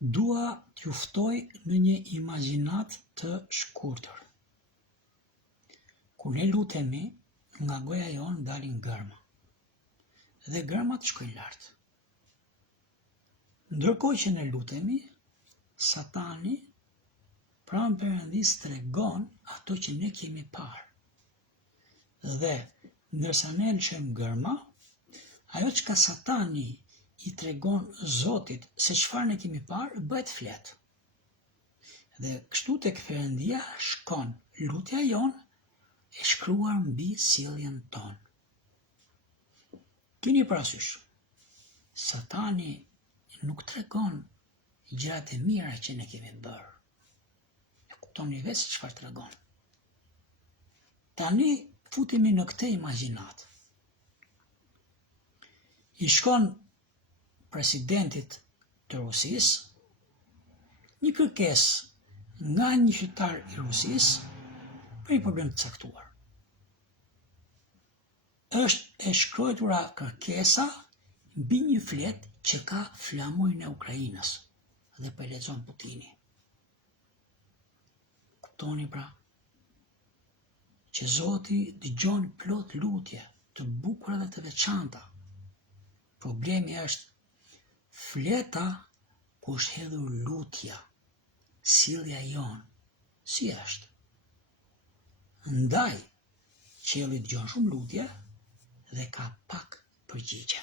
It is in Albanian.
Dua t'ju ftoj në një imagjinat të shkurtër. Kur ne lutemi, nga goja jonë dalin gërma, dhe gërmat shkojnë lart. Ndërkohë që ne lutemi, Satani pranë Perëndis tregon ato që ne kemi parë. Dhe ndërsa ne lëshojmë gërma, ajo çka Satani i tregon Zotit se çfarë ne kemi parë bëhet flet. Dhe kështu tek Perëndia shkon lutja jonë e shkruar mbi sjelljen tonë. Keni parasysh, Satani nuk tregon gjërat e mira që ne kemi bërë. E kuptoni vetë se çfarë tregon. Tani futemi në këtë imagjinat. I shkon presidentit të Rusisë një kërkesë nga një qytetar i Rusisë për një problem të caktuar. Është e shkruara kërkesa mbi një flet që ka flamurin e Ukrainës dhe po e lexon Putini. Kuptoni pra që Zoti dëgjon plot lutje të bukura dhe të veçanta. Problemi është fleta ku është hedhur lutja, sjellja jonë, si është. Ndaj, qielli dëgjon shumë lutje dhe ka pak përgjigje.